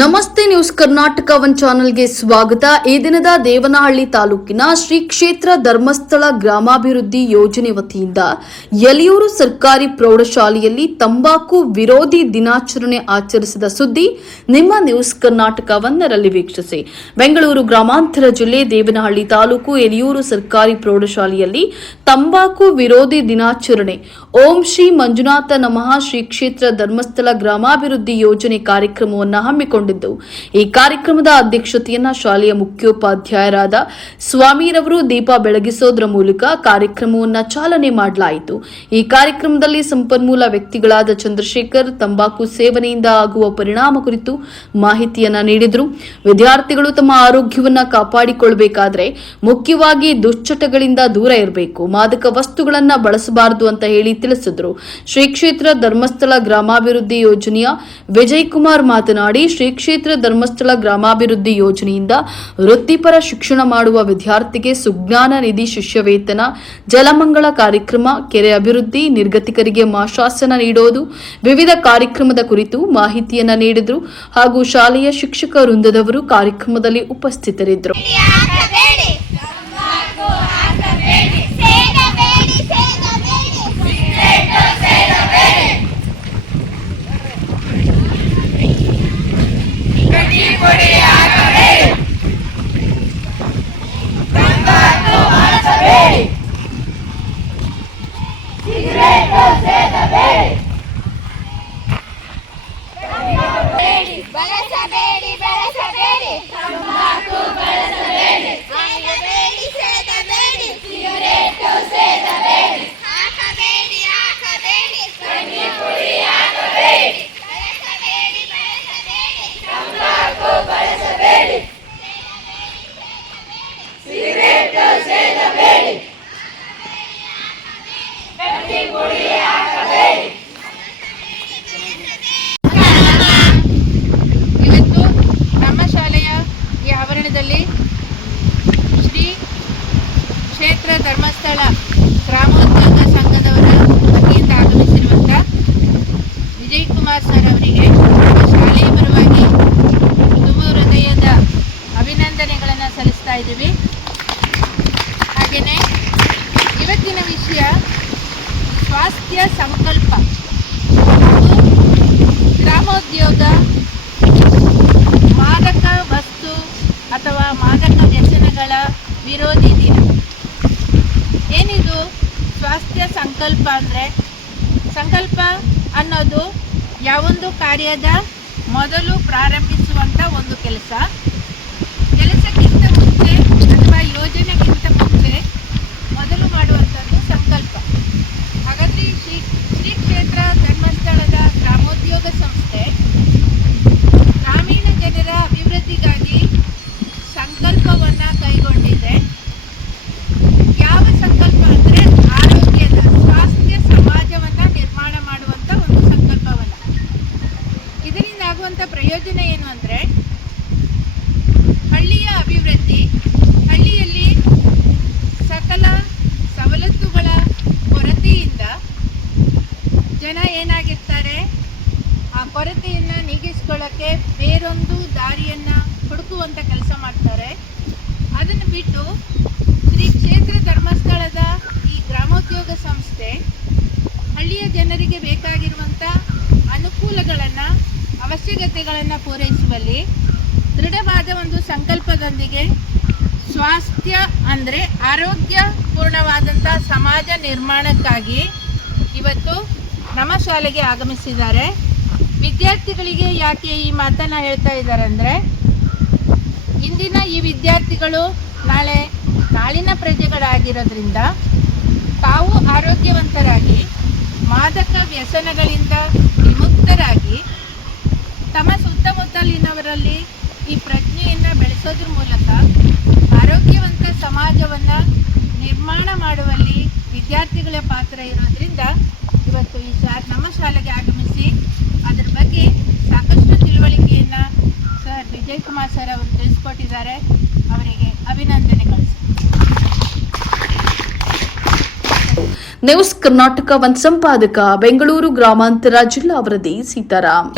ನಮಸ್ತೆ news Karnataka one ಚಾನೆಲ್ಗೆ ಸ್ವಾಗತ. ಈ ದಿನದ ದೇವನಹಳ್ಳಿ ತಾಲೂಕಿನ ಶ್ರೀ ಕ್ಷೇತ್ರ ಧರ್ಮಸ್ಥಳ ಗ್ರಾಮಾಭಿವೃದ್ಧಿ ಯೋಜನೆ ವತಿಯಿಂದ ಯಲಿಯೂರು ಸರ್ಕಾರಿ ಪ್ರೌಢಶಾಲೆಯಲ್ಲಿ ತಂಬಾಕು ವಿರೋಧಿ ದಿನಾಚರಣೆ ಆಚರಿಸಿದ ಸುದ್ದಿ ನಿಮ್ಮ ನ್ಯೂಸ್ ಕರ್ನಾಟಕ ಒಂದರಲ್ಲಿ ವೀಕ್ಷಿಸಿ. ಬೆಂಗಳೂರು ಗ್ರಾಮಾಂತರ ಜಿಲ್ಲೆ ದೇವನಹಳ್ಳಿ ತಾಲೂಕು ಯಲಿಯೂರು ಸರ್ಕಾರಿ ಪ್ರೌಢಶಾಲೆಯಲ್ಲಿ ತಂಬಾಕು ವಿರೋಧಿ ದಿನಾಚರಣೆ ಓಂ ಶ್ರೀ ಮಂಜುನಾಥ ನಮಃ ಶ್ರೀ ಕ್ಷೇತ್ರ ಧರ್ಮಸ್ಥಳ ಗ್ರಾಮಾಭಿವೃದ್ಧಿ ಯೋಜನೆ ಕಾರ್ಯಕ್ರಮವನ್ನು ಹಮ್ಮಿಕೊಂಡಿದ್ದು, ಈ ಕಾರ್ಯಕ್ರಮದ ಅಧ್ಯಕ್ಷತೆಯನ್ನ ಶಾಲೆಯ ಮುಖ್ಯೋಪಾಧ್ಯಾಯರಾದ ಸ್ವಾಮಿರವರು ದೀಪ ಬೆಳಗಿಸೋದ್ರ ಮೂಲಕ ಕಾರ್ಯಕ್ರಮವನ್ನು ಚಾಲನೆ ಮಾಡಲಾಯಿತು. ಈ ಕಾರ್ಯಕ್ರಮದಲ್ಲಿ ಸಂಪನ್ಮೂಲ ವ್ಯಕ್ತಿಗಳಾದ ಚಂದ್ರಶೇಖರ್ ತಂಬಾಕು ಸೇವನೆಯಿಂದ ಆಗುವ ಪರಿಣಾಮ ಕುರಿತು ಮಾಹಿತಿಯನ್ನ ನೀಡಿದರು. ವಿದ್ಯಾರ್ಥಿಗಳು ತಮ್ಮ ಆರೋಗ್ಯವನ್ನ ಕಾಪಾಡಿಕೊಳ್ಳಬೇಕಾದ್ರೆ ಮುಖ್ಯವಾಗಿ ದುಶ್ಚಟಗಳಿಂದ ದೂರ ಇರಬೇಕು, ಮಾದಕ ವಸ್ತುಗಳನ್ನ ಬಳಸಬಾರದು ಅಂತ ಹೇಳಿ ತಿಳಿಸಿದರು. ಶ್ರೀ ಕ್ಷೇತ್ರ ಧರ್ಮಸ್ಥಳ ಗ್ರಾಮಾಭಿವೃದ್ಧಿ ಯೋಜನೆಯ ವಿಜಯ್ ಕುಮಾರ್ ಮಾತನಾಡಿ, ಶ್ರೀ ಕ್ಷೇತ್ರ ಧರ್ಮಸ್ಥಳ ಗ್ರಾಮಾಭಿವೃದ್ಧಿ ಯೋಜನೆಯಿಂದ ವೃತ್ತಿಪರ ಶಿಕ್ಷಣ ಮಾಡುವ ವಿದ್ಯಾರ್ಥಿಗೆ ಸುಜ್ಞಾನ ನಿಧಿ ಶಿಷ್ಯವೇತನ, ಜಲಮಂಗಳ ಕಾರ್ಯಕ್ರಮ, ಕೆರೆ ಅಭಿವೃದ್ಧಿ, ನಿರ್ಗತಿಕರಿಗೆ ಮಾಶಾಸನ ನೀಡುವುದು, ವಿವಿಧ ಕಾರ್ಯಕ್ರಮದ ಕುರಿತು ಮಾಹಿತಿಯನ್ನ ನೀಡಿದರು. ಹಾಗೂ ಶಾಲೆಯ ಶಿಕ್ಷಕ ವೃಂದದವರು ಕಾರ್ಯಕ್ರಮದಲ್ಲಿ ಉಪಸ್ಥಿತರಿದ್ದರು. ಶ್ರೀ ಕ್ಷೇತ್ರ ಧರ್ಮಸ್ಥಳ ಗ್ರಾಮೋದ್ಯೋಗ ಸಂಘದವರ ವತಿಯಿಂದ ಆಗಮಿಸಿರುವಂಥ ವಿಜಯ್ ಕುಮಾರ್ ಸರ್ ಅವರಿಗೆ ಶಾಲೆಯ ಪರವಾಗಿ ತುಂಬ ಹೃದಯದ ಅಭಿನಂದನೆಗಳನ್ನು ಸಲ್ಲಿಸ್ತಾ ಇದ್ದೀವಿ. ಹಾಗೆಯೇ ಇವತ್ತಿನ ವಿಷಯ ಸ್ವಾಸ್ಥ್ಯ ಸಂಕಲ್ಪ ಹಾಗೂ ಗ್ರಾಮೋದ್ಯೋಗ ಮಾದಕ ವಸ್ತು ಅಥವಾ ಮಾದಕ ವ್ಯಸನಗಳ ವಿರೋಧಿ ದಿನ. ಏನಿದು ಸ್ವಾಸ್ಥ್ಯ ಸಂಕಲ್ಪ ಅಂದರೆ, ಸಂಕಲ್ಪ ಅನ್ನೋದು ಯಾವೊಂದು ಕಾರ್ಯದ ಮೊದಲು ಪ್ರಾರಂಭಿಸುವಂಥ ಒಂದು ಕೆಲಸಕ್ಕಿಂತ ಮುಂಚೆ ಅಥವಾ ಯೋಜನೆಗಿಂತ ಮುಂಚೆ ಮೊದಲು ಮಾಡುವಂಥದ್ದು ಸಂಕಲ್ಪ. ಹಾಗಾದರೆ ಶ್ರೀ ಕ್ಷೇತ್ರ ಧರ್ಮಸ್ಥಳದ ಗ್ರಾಮೋದ್ಯೋಗ ಸಂಸ್ಥೆ ಗ್ರಾಮೀಣ ಜನರ ಅಭಿವೃದ್ಧಿಗಾಗಿ ಸಂಕಲ್ಪವನ್ನು ಕೈಗೊಂಡಿದೆ. ಯಾವ ಸಂಕಲ್ಪ ಅಂದರೆ ಆರೋಗ್ಯದ ಸ್ವಾಸ್ಥ್ಯ ಸಮಾಜವನ್ನು ನಿರ್ಮಾಣ ಮಾಡುವಂಥ ಒಂದು ಸಂಕಲ್ಪವನ್ನು. ಇದರಿಂದ ಆಗುವಂಥ ಪ್ರಯೋಜನ ಏನು ಅಂದರೆ, ಹಳ್ಳಿಯ ಅಭಿವೃದ್ಧಿ, ಹಳ್ಳಿಯಲ್ಲಿ ಸಕಲ ಸವಲತ್ತುಗಳ ಕೊರತೆಯಿಂದ ಜನ ಏನಾಗಿರ್ತಾರೆ, ಆ ಕೊರತೆಯನ್ನು ನೀಗಿಸ್ಕೊಳ್ಳೋಕ್ಕೆ ಬೇರೊಂದು ದಾರಿಯನ್ನು ಹುಡುಕುವಂಥ ಕೆಲಸ ಮಾಡ್ತಾರೆ. ಅದನ್ನು ಬಿಟ್ಟು ಶ್ರೀ ಕ್ಷೇತ್ರ ಧರ್ಮಸ್ಥಳದ ಈ ಗ್ರಾಮೋದ್ಯೋಗ ಸಂಸ್ಥೆ ಹಳ್ಳಿಯ ಜನರಿಗೆ ಬೇಕಾಗಿರುವಂಥ ಅನುಕೂಲಗಳನ್ನು, ಅವಶ್ಯಕತೆಗಳನ್ನು ಪೂರೈಸುವಲ್ಲಿ ದೃಢವಾದ ಒಂದು ಸಂಕಲ್ಪದೊಂದಿಗೆ ಸ್ವಾಸ್ಥ್ಯ ಅಂದರೆ ಆರೋಗ್ಯಪೂರ್ಣವಾದಂಥ ಸಮಾಜ ನಿರ್ಮಾಣಕ್ಕಾಗಿ ಇವತ್ತು ನಮ್ಮ ಶಾಲೆಗೆ ಆಗಮಿಸಿದ್ದಾರೆ. ವಿದ್ಯಾರ್ಥಿಗಳಿಗೆ ಯಾಕೆ ಈ ಮಾತನ್ನು ಹೇಳ್ತಾ ಇದ್ದಾರೆ ಅಂದರೆ, ಇಂದಿನ ಈ ವಿದ್ಯಾರ್ಥಿಗಳು ನಾಳಿನ ಪ್ರಜೆಗಳಾಗಿರೋದ್ರಿಂದ ತಾವು ಆರೋಗ್ಯವಂತರಾಗಿ ಮಾದಕ ವ್ಯಸನಗಳಿಂದ ವಿಮುಕ್ತರಾಗಿ ತಮ್ಮ ಸುತ್ತಮುತ್ತಲಿನವರಲ್ಲಿ ಈ ಪ್ರಜ್ಞೆಯನ್ನು ಬೆಳೆಸೋದ್ರ ಮೂಲಕ ಆರೋಗ್ಯವಂತ ಸಮಾಜವನ್ನು ನಿರ್ಮಾಣ ಮಾಡುವಲ್ಲಿ ವಿದ್ಯಾರ್ಥಿಗಳ ಪಾತ್ರ ಇರೋದ್ರಿಂದ ಇವತ್ತು ನಮ್ಮ ಶಾಲೆಗೆ ಆಗಮಿಸಿ ಅದರ ಬಗ್ಗೆ ಸಾಕಷ್ಟು ತಿಳುವಳಿಕೆಯನ್ನು ಸರ್ ವಿಜಯ್ ಕುಮಾರ್ ಸರ್ ಅವರು ತಿಳಿಸ್ಕೊಟ್ಟಿದ್ದಾರೆ. ಅವರಿಗೆ ಅಭಿನಂದನೆಗಳು. ನ್ಯೂಸ್ ಕರ್ನಾಟಕ ಒನ್ ಸಂಪಾದಕ ಬೆಂಗಳೂರು ಗ್ರಾಮಾಂತರ ಜಿಲ್ಲಾ ವರದಿ ಸೀತಾರಾಮ್.